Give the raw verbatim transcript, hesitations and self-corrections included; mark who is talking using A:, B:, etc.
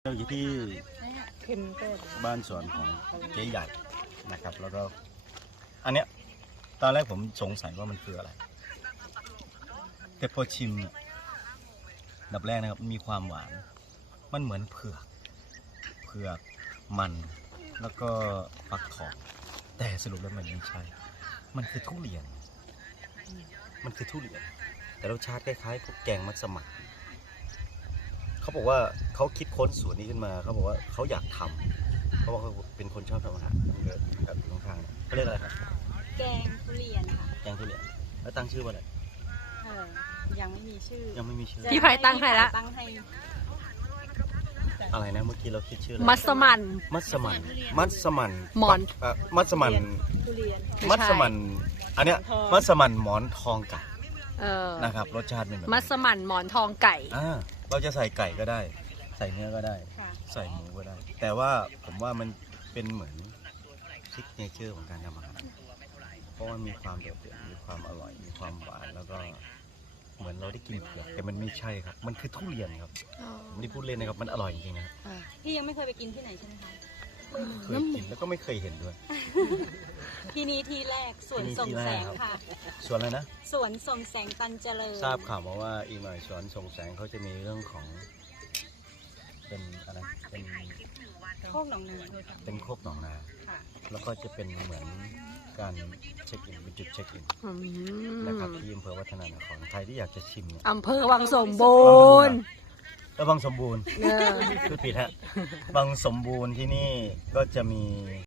A: เราอยู่ที่
B: เค็มเกิน
A: บ้านสวนของเจ๊ใหญ่นะครับ แล้วก็อันเนี้ยตอนแรกผมสงสัยว่ามันคืออะไรแต่พอชิมเนี่ยดับแรกนะครับมีความหวานมันเหมือนเผือกเผือกมันแล้วก็ฟักทองแต่สรุปแล้วมันไม่ใช่มันคือทุเรียนมันคือทุเรียนแต่รสชาติคล้ายๆพวกแกงมัสมั่นเขาบอกว่าเขาคิดค้นสูตรนี้ขึ้นมาเขาบอกว่าเขาอยากทำเพราะว่าเขาเป็นคนชอบทำอาหารเยอะแบบอยู่ข้างๆเขาเรียกอะไรครับ
C: แกงทุเรียนค่ะ
A: แกงทุเรียนแล้วตั้งชื่อว่าอะไร
C: เออยังไม่มีชื่อ
A: ยังไม่มีชื่อ
B: พี่ไผ่ตั้งให้ละ
C: ตั้งให้
A: อะไรนะเมื่อกี้เราคิดชื่ออะไร
B: มัสมั่น
A: มัสมั่นมัสมั่น
B: หมอน
A: เอ่อมัสมั่น
C: ทุเรียน
B: ไม่
A: มั
B: ใช่
A: สมั่นอันเนี้ย
C: หมอนทอง
A: มัสมั่นหมอนทองไก่
B: เออ
A: นะครับรสชาติเป็นแบบ
B: มัสมั่นหมอนทองไก่
A: อ่าเราจะใส่ไก่ก็ได้ ใส่เนื้อก็ได้
C: ค่ะ
A: ใส่หมูก็ได้ แต่ว่าผมว่ามันเป็นเหมือนซิกเนเจอร์ของการทำอาหารเพราะว่ามีความโดดเด่นมีความอร่อยมีความหวานแล้วก็เหมือนเราได้กินเผือกแต่มันไม่ใช่ครับ มันคือทุเรียนครับไม่ได้พูดเล่นนะครับมันอร่อยจริงๆนะ
C: พี่ยังไม่เคยไปกินที่ไหนใช่ไหมคะ
A: เคยกินแล้วก็ไม่เคยเห็นด้วย
C: ที่นี้ที่แรกสวน
A: ที่นี่
C: ส่ง
A: ที่แร
C: แส
A: ก
C: ง
A: ครับ
C: ค่ะ
A: ส่วนอะไรนะ
C: สวนส่งแสงตันเจริญ
A: ทราบข่าวมาว่าอีกหน่อยสวนส่งแสงเขาจะมีเรื่องของ เป็นอะไรเป็น
C: โคกหนองนา
A: เป็นโคกหนองนา
C: ค่ะ
A: แล้วก็จะเป็นเหมือนการเช็คอินเป็นจุดเช็คอิน
B: อืม
A: นะครับที่อำเภอวัฒนานครใครที่อยากจะชิมเนี่ย
B: อำเภอวังสมบูรณ์
A: แล้วบางสมบูรณ์
B: เออ
A: คือผิดฮะบางสมบูรณ์ที่นี่ก็จะมี